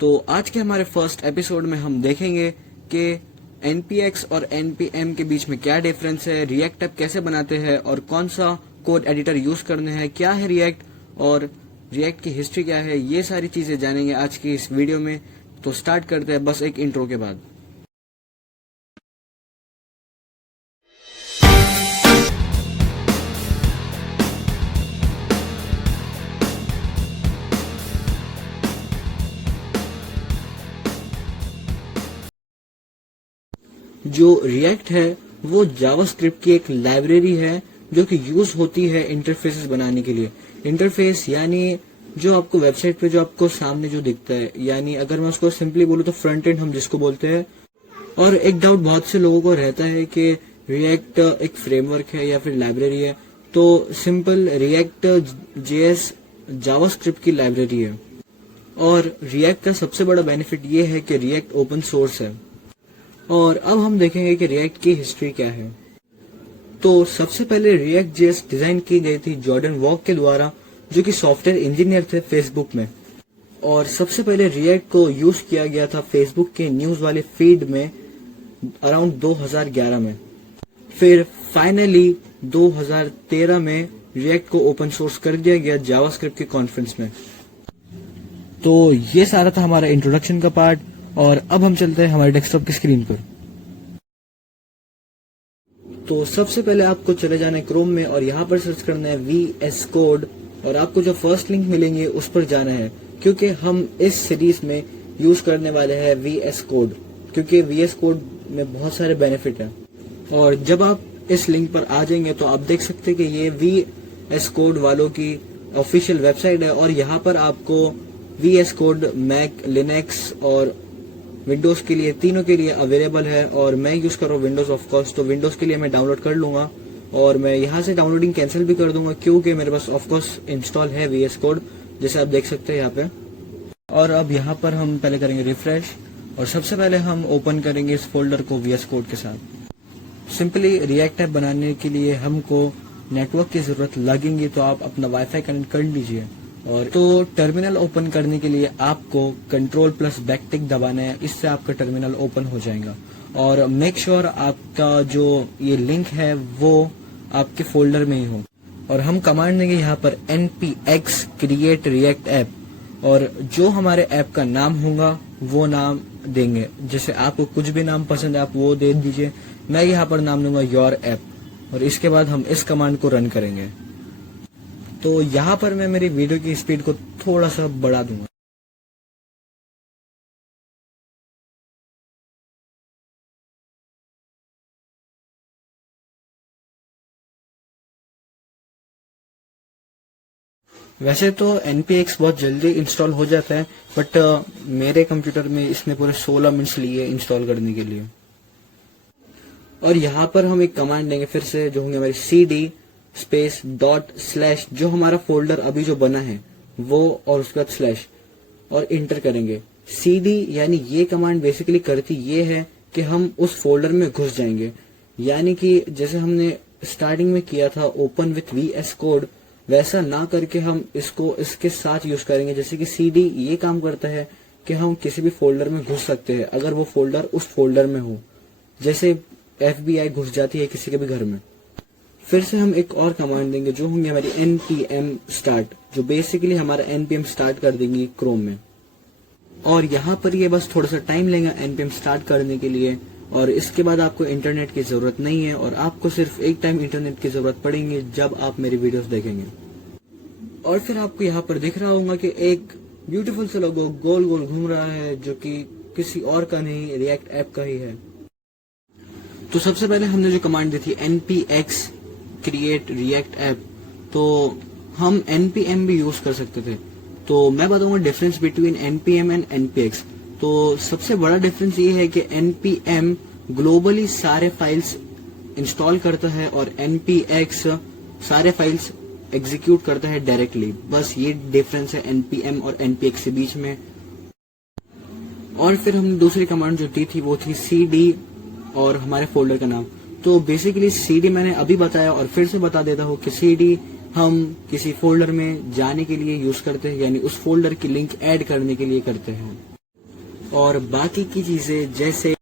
तो आज के हमारे फर्स्ट एपिसोड में हम देखेंगे कि npx और npm के बीच में क्या डिफरेंस है, रिएक्ट ऐप कैसे बनाते हैं और कौन सा कोड एडिटर यूज करने हैं, क्या है रिएक्ट और रिएक्ट की हिस्ट्री क्या है, ये सारी चीजें जानेंगे आज की इस वीडियो में। तो स्टार्ट करते हैं बस एक इंट्रो के बाद। जो रिएक्ट है वो जावास्क्रिप्ट की एक लाइब्रेरी है जो कि यूज होती है इंटरफेसेस बनाने के लिए। इंटरफेस यानी जो आपको वेबसाइट पे जो आपको सामने जो दिखता है, यानी अगर मैं उसको सिंपली बोलूँ तो फ्रंट एंड हम जिसको बोलते हैं। और एक डाउट बहुत से लोगों को रहता है कि रिएक्ट एक फ्रेमवर्क है या फिर लाइब्रेरी है। तो सिंपल रिएक्ट जेएस जावास्क्रिप्ट की लाइब्रेरी है। और रिएक्ट का सबसे बड़ा बेनिफिट ये है कि रिएक्ट ओपन सोर्स है। और अब हम देखेंगे कि रिएक्ट की हिस्ट्री क्या है। तो सबसे पहले रिएक्ट जेएस डिजाइन की गई थी जॉर्डन वॉक के द्वारा, जो कि सॉफ्टवेयर इंजीनियर थे फेसबुक में। और सबसे पहले रिएक्ट को यूज किया गया था फेसबुक के न्यूज वाले फीड में अराउंड 2011 में। फिर फाइनली 2013 में रिएक्ट को ओपन सोर्स कर दिया गया जावास्क्रिप्ट के कॉन्फ्रेंस में। तो ये सारा था हमारा इंट्रोडक्शन का पार्ट। और अब हम चलते हैं हमारे डेस्कटॉप की स्क्रीन पर। तो सबसे पहले आपको चले जाना है क्रोम में और यहाँ पर सर्च करना है VS कोड। और आपको जो फर्स्ट लिंक मिलेंगे उस पर जाना है, क्योंकि हम इस सीरीज में यूज करने वाले हैं VS कोड, क्योंकि VS कोड में बहुत सारे बेनिफिट हैं। और जब आप इस लिंक पर आ जाएंगे तो आप देख सकते हैं कि ये VS कोड वालों की ऑफिशियल वेबसाइट है। और यहाँ पर आपको VS कोड मैक, लिनक्स और विंडोज के लिए, तीनों के लिए अवेलेबल है। और मैं यूज कर रहा हूँ विंडोज ऑफ कोर्स, तो विंडोज के लिए मैं डाउनलोड कर लूंगा और मैं यहाँ से डाउनलोडिंग कैंसिल भी कर दूंगा, क्योंकि मेरे पास ऑफ कोर्स इंस्टॉल है VS कोड, जैसे आप देख सकते हैं यहाँ पे। और अब यहाँ पर हम पहले करेंगे रिफ्रेश और सबसे पहले हम ओपन करेंगे इस फोल्डर को VS कोड के साथ। सिंपली रिएक्ट ऐप बनाने के लिए हमको नेटवर्क की जरूरत लगेगी, तो आप अपना वाईफाई कनेक्ट कर लीजिए। और तो टर्मिनल ओपन करने के लिए आपको Ctrl+बैकटिक दबाना है, इससे आपका टर्मिनल ओपन हो जाएगा। और मेक श्योर आपका जो ये लिंक है वो आपके फोल्डर में ही हो। और हम कमांड देंगे यहाँ पर npx create react app, और जो हमारे ऐप का नाम होगा वो नाम देंगे। जैसे आपको कुछ भी नाम पसंद है आप वो दे दीजिए। मैं यहाँ पर नाम दूंगा योर ऐप, और इसके बाद हम इस कमांड को रन करेंगे। तो यहाँ पर मैं मेरी वीडियो की स्पीड को थोड़ा सा बढ़ा दूंगा। वैसे तो npx बहुत जल्दी इंस्टॉल हो जाता है, बट मेरे कंप्यूटर में इसने पूरे 16 मिनट्स लिए इंस्टॉल करने के लिए। और यहाँ पर हम एक कमांड देंगे फिर से, जो होंगे हमारी cd स्पेस ./ जो हमारा फोल्डर अभी जो बना है वो, और उसके बाद स्लैश, और इंटर करेंगे। cd यानी ये कमांड बेसिकली करती ये है कि हम उस फोल्डर में घुस जाएंगे। यानी कि जैसे हमने स्टार्टिंग में किया था ओपन विथ VS कोड, वैसा ना करके हम इसको इसके साथ यूज करेंगे। जैसे कि cd ये काम करता है कि हम किसी भी फोल्डर में घुस सकते हैं अगर वो फोल्डर उस फोल्डर में हो, जैसे FBI घुस जाती है किसी के भी घर में। फिर से हम एक और कमांड देंगे जो होंगी हमारी npm start, जो बेसिकली हमारा npm स्टार्ट कर देंगी क्रोम में। और यहाँ पर ये बस थोड़ा सा टाइम लेगा npm स्टार्ट करने के लिए। और इसके बाद आपको इंटरनेट की जरूरत नहीं है, और आपको सिर्फ एक टाइम इंटरनेट की जरूरत पड़ेगी जब आप मेरी वीडियोस देखेंगे। और फिर आपको यहाँ पर दिख रहा होगा कि एक ब्यूटीफुल सा लोगो गोल गोल घूम रहा है, जो कि किसी और का नहीं, रिएक्ट ऐप का ही है। तो सबसे पहले हमने जो कमांड दी थी npx create react app, तो हम npm भी यूज कर सकते थे। तो मैं बताऊंगा difference between npm and npx। तो सबसे बड़ा डिफरेंस ये है कि npm ग्लोबली सारे फाइल्स इंस्टॉल करता है और npx सारे फाइल्स एग्जीक्यूट करता है डायरेक्टली। बस ये डिफरेंस है npm और npx के बीच में। और फिर हमने दूसरी कमांड जो दी थी वो थी cd और हमारे फोल्डर का नाम। तो बेसिकली cd मैंने अभी बताया और फिर से बता देता हूँ कि cd हम किसी फोल्डर में जाने के लिए यूज करते हैं, यानी उस फोल्डर की लिंक ऐड करने के लिए करते हैं। और बाकी की चीजें जैसे